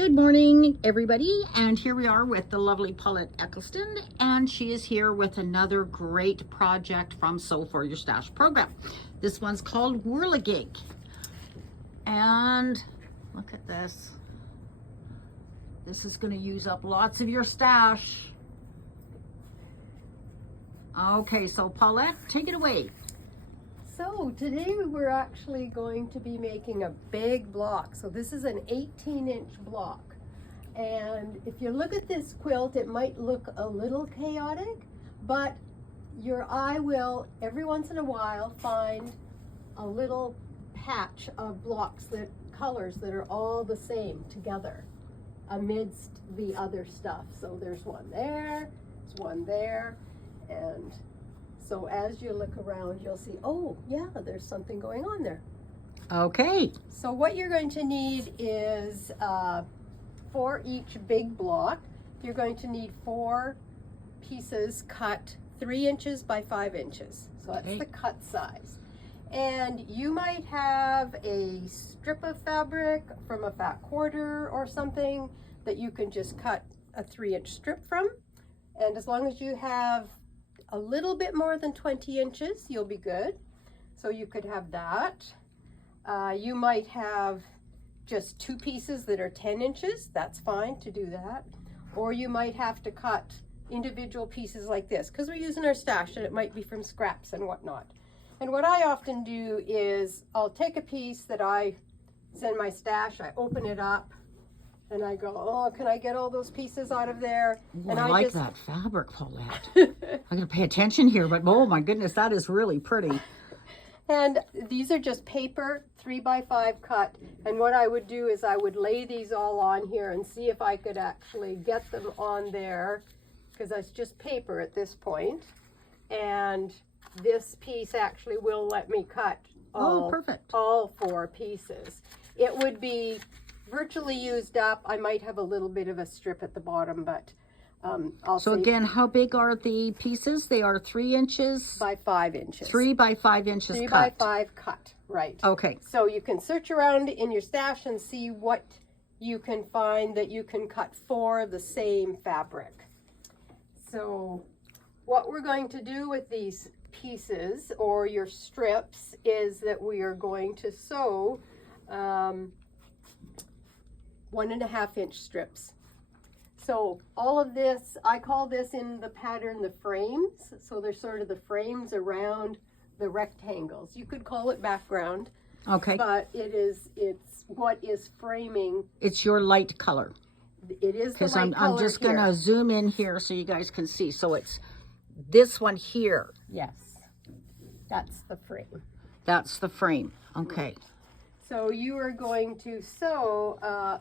Good morning, everybody, and here we are with the lovely Paulette Eccleston, and she is here with another great project from Sew for Your Stash program. This one's called Whirligig, and look at this. This is going to use up lots of your stash. Okay, so Paulette, take it away. So today we're actually going to be making a big block. So this is an 18-inch block. And if you look at this quilt, it might look a little chaotic, but your eye will every once in a while find a little patch of blocks, colors that are all the same together amidst the other stuff. So there's one there, and so as you look around, you'll see, oh yeah, there's something going on there. Okay. So what you're going to need is, for each big block, you're going to need 4 pieces cut 3 inches by 5 inches. So that's the cut size. And you might have a strip of fabric from a fat quarter or something that you can just cut a 3-inch strip from. And as long as you have a little bit more than 20 inches, you'll be good. So you could have that. You might have just 2 pieces that are 10 inches. That's fine to do that. Or you might have to cut individual pieces like this because we're using our stash and it might be from scraps and whatnot. And what I often do is I'll take a piece that is in my stash, I open it up, and I go, oh, can I get all those pieces out of there? Ooh, and I like that fabric, Paulette. I'm going to pay attention here, but oh my goodness, that is really pretty. And these are just paper 3x5 cut. And what I would do is I would lay these all on here and see if I could actually get them on there, because that's just paper at this point. And this piece actually will let me cut all 4 pieces. It would be virtually used up. I might have a little bit of a strip at the bottom, but so again, how big are the pieces? They are 3 inches by 5 inches. 3 by 5 inches 3 cut. by 5 cut, right. Okay. So you can search around in your stash and see what you can find that you can cut for the same fabric. So what we're going to do with these pieces or your strips is that we are going to sew 1.5-inch strips. So all of this, I call this in the pattern the frames. So they're sort of the frames around the rectangles. You could call it background. Okay. But it's what is framing. It's your light color. It is the light color. I'm just going to zoom in here so you guys can see. So it's this one here. Yes. That's the frame. That's the frame. Okay. So you are going to sew a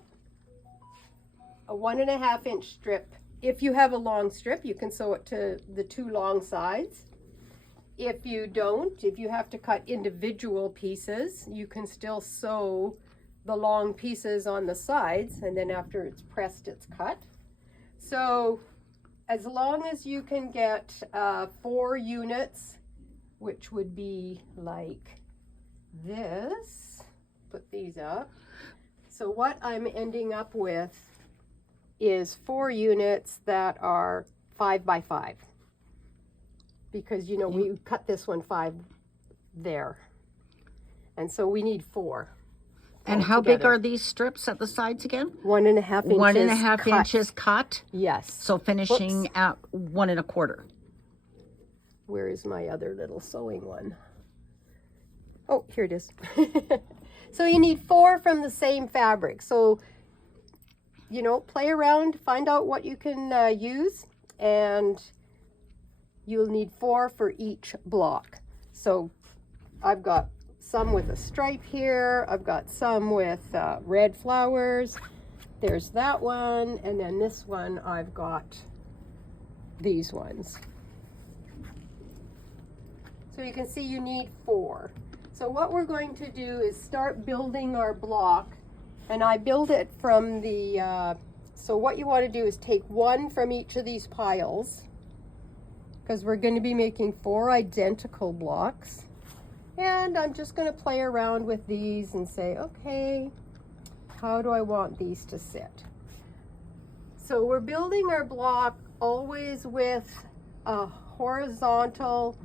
1.5-inch strip. If you have a long strip, you can sew it to the 2 long sides. If you don't, if you have to cut individual pieces, you can still sew the long pieces on the sides, and then after it's pressed, it's cut. So as long as you can get 4 units, which would be like this, put these up. So what I'm ending up with is 4 units that are 5 by 5, because you know we cut this one 5 there, and so we need 4. And how big are these strips at the sides again? 1.5 inches. 1.5 inches cut. Yes. So finishing at 1 1/4. Where is my other little sewing one? Oh, here it is. So you need 4 from the same fabric. So, you know, play around, find out what you can use, and you'll need 4 for each block. So I've got some with a stripe here. I've got some with red flowers. There's that one, and then this one I've got these ones. So you can see you need 4. So what we're going to do is start building our block. And I build it from the, so what you want to do is take 1 from each of these piles, because we're going to be making 4 identical blocks. And I'm just going to play around with these and say, okay, how do I want these to sit? So we're building our block always with a horizontal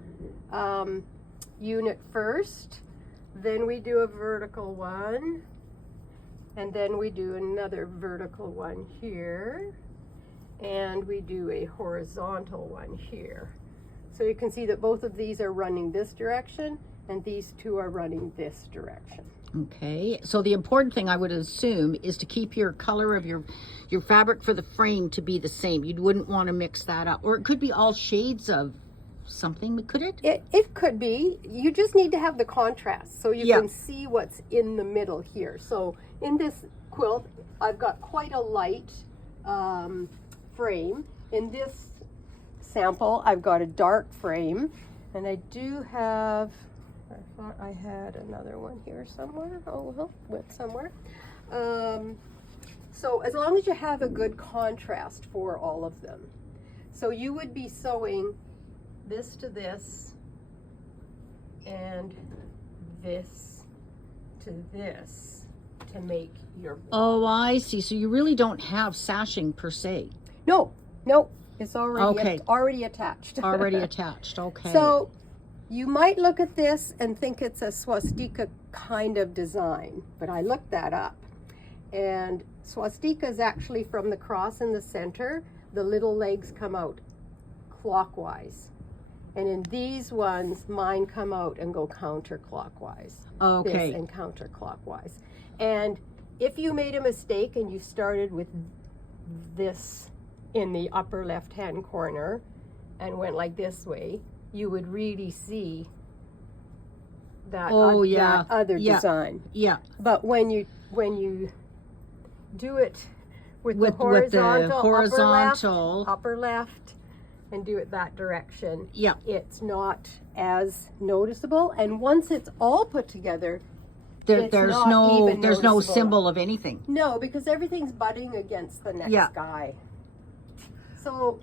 unit first, then we do a vertical one, and then we do another vertical one here, and we do a horizontal one here. So you can see that both of these are running this direction, and these two are running this direction. Okay, so the important thing I would assume is to keep your color of your fabric for the frame to be the same. You wouldn't want to mix that up. Or it could be all shades of something, could it? It could be. You just need to have the contrast so you can see what's in the middle here. So in this quilt, I've got quite a light frame. In this sample, I've got a dark frame, and I do have, I thought I had another one here somewhere. Oh, well, went somewhere. So as long as you have a good contrast for all of them. So you would be sewing this to this, and this to this to make your block. Oh, I see. So you really don't have sashing per se. No, it's already already attached. Already attached. Okay. So you might look at this and think it's a swastika kind of design, but I looked that up, and swastika is actually from the cross in the center. The little legs come out clockwise. And in these ones, mine come out and go counterclockwise. Okay. This and counterclockwise. And if you made a mistake and you started with this in the upper left-hand corner and went like this way, you would really see that, that other design. Yeah. But when you do it with the horizontal, upper left, and do it that direction, it's not as noticeable. And once it's all put together, there's no symbol of anything. No, because everything's butting against the next guy.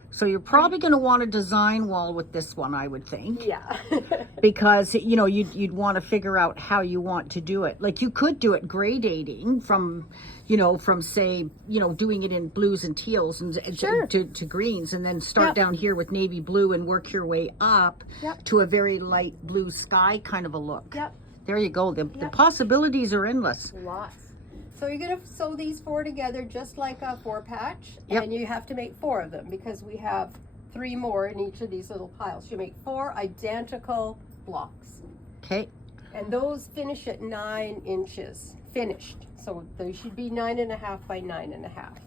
So you're probably going to want a design wall with this one, I would think. Yeah. Because, you know, you'd want to figure out how you want to do it. Like you could do it gradating from, you know, from say, you know, doing it in blues and teals and to greens, and then start down here with navy blue and work your way up to a very light blue sky kind of a look. Yep. There you go. The possibilities are endless. Lots. So you're going to sew these 4 together just like a 4-patch, and you have to make 4 of them because we have 3 more in each of these little piles. You make 4 identical blocks. Okay. And those finish at 9 inches, finished. So they should be 9.5 by 9.5.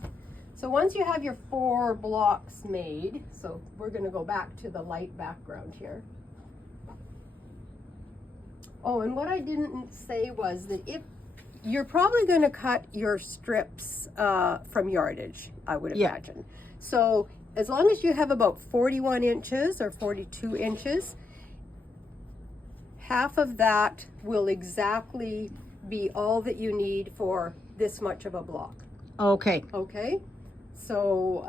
So once you have your 4 blocks made, so we're going to go back to the light background here. Oh, and what I didn't say was that if you're probably going to cut your strips from yardage, I would imagine. So as long as you have about 41 inches or 42 inches, half of that will exactly be all that you need for this much of a block. Okay. Okay. So,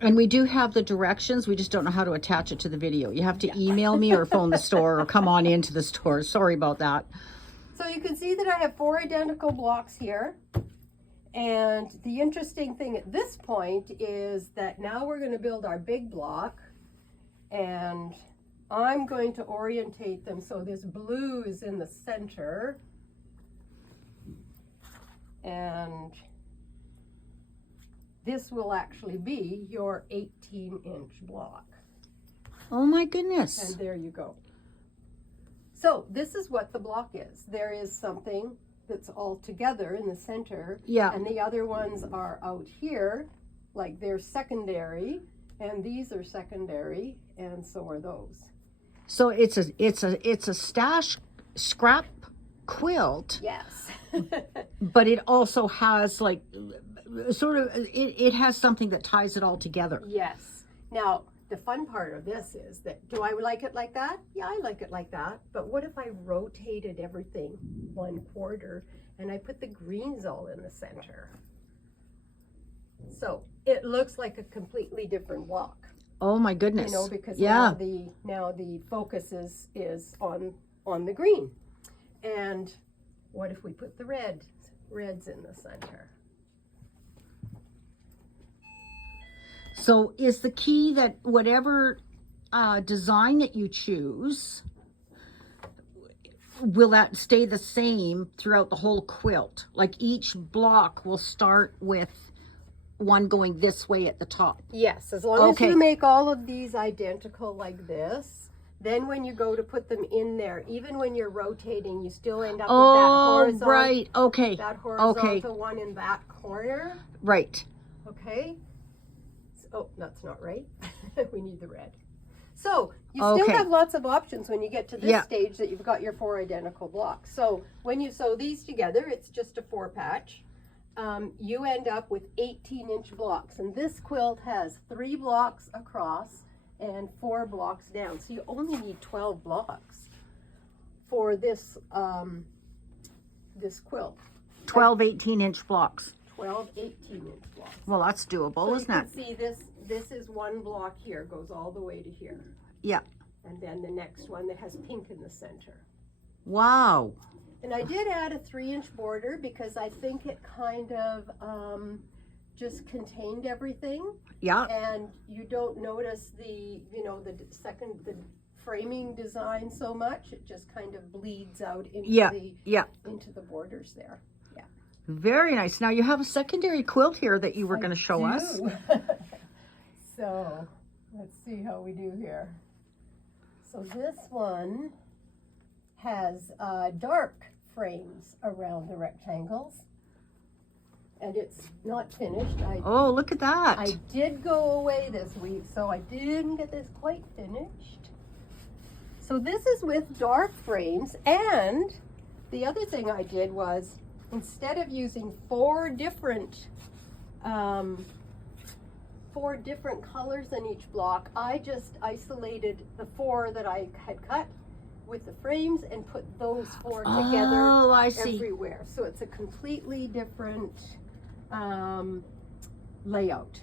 and we do have the directions. We just don't know how to attach it to the video. You have to email me or phone the store or come on into the store. Sorry about that. So you can see that I have 4 identical blocks here. And the interesting thing at this point is that now we're going to build our big block, and I'm going to orientate them so this blue is in the center, and this will actually be your 18-inch block. Oh my goodness. And there you go. So this is what the block is. There is something that's all together in the center, and the other ones are out here, like they're secondary, and these are secondary, and so are those. So it's a stash scrap quilt. Yes. But it also has like sort of it has something that ties it all together. Yes. Now the fun part of this is that, do I like it like that? Yeah, I like it like that. But what if I rotated everything 1/4 and I put the greens all in the center? So it looks like a completely different block. Oh my goodness. You know, because now the focus is on the green. And what if we put the red red's in the center. So is the key that whatever design that you choose, will that stay the same throughout the whole quilt? Like each block will start with one going this way at the top? Yes, as long as Okay. you make all of these identical like this, then when you go to put them in there, even when you're rotating, you still end up with that horizontal, right. Okay. that horizontal Okay. one in that corner. Right. Okay. Oh, that's not right. We need the red. So you Okay. still have lots of options when you get to this Yeah. stage that you've got your 4 identical blocks. So when you sew these together, it's just a 4 patch. You end up with 18-inch blocks, and this quilt has 3 blocks across and 4 blocks down. So you only need 12 blocks for this this quilt. 12 18-inch blocks. 12 18-inch blocks. Well, that's doable, So isn't you it? can see this is one block here, goes all the way to here. Yeah. And then the next one that has pink in the center. Wow. And I did add a 3-inch border because I think it kind of just contained everything. Yeah. And you don't notice the framing design so much. It just kind of bleeds out into Yeah. the Yeah. into the borders there. Yeah. Very nice. Now you have a secondary quilt here that you were going to show us. So let's see how we do here. So this one has dark frames around the rectangles, and it's not finished. Oh, look at that. I did go away this week, so I didn't get this quite finished. So this is with dark frames, and the other thing I did was, instead of using 4 different colors in each block, I just isolated the 4 that I had cut with the frames and put those 4 together Oh, I see. everywhere. So it's a completely different layout.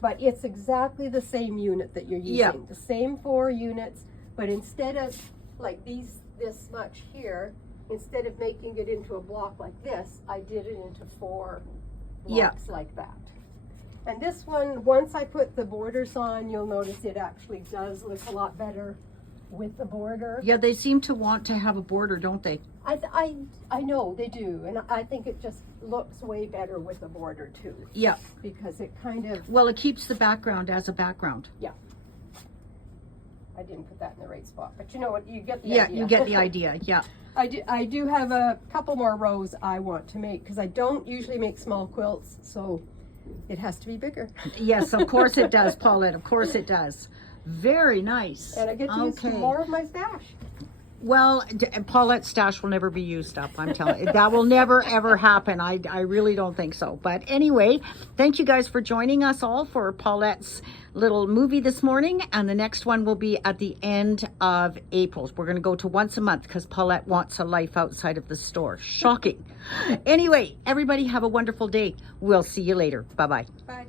But it's exactly the same unit that you're using. Yeah. The same 4 units, but instead of like this much here, instead of making it into a block like this, I did it into 4 blocks like that. And this one, once I put the borders on, you'll notice it actually does look a lot better with the border. Yeah, they seem to want to have a border, don't they? I know they do, and I think it just looks way better with the border too. Yeah. Because it kind of, Well, it keeps the background as a background. yeah. I didn't put that in the right spot, but you know what, you get the Yeah, idea. you get the idea. Yeah. I do have a couple more rows I want to make because I don't usually make small quilts, so it has to be bigger. Yes, of course it does, Paulette. Of course it does. Very nice. And I get to use more of my stash. Well, Paulette's stash will never be used up. I'm telling you, that will never ever happen. I really don't think so. But anyway, thank you guys for joining us all for Paulette's little movie this morning, and the next one will be at the end of April. We're going to go to once a month because Paulette wants a life outside of the store. Shocking. Anyway, everybody have a wonderful day. We'll see you later. Bye-bye. Bye.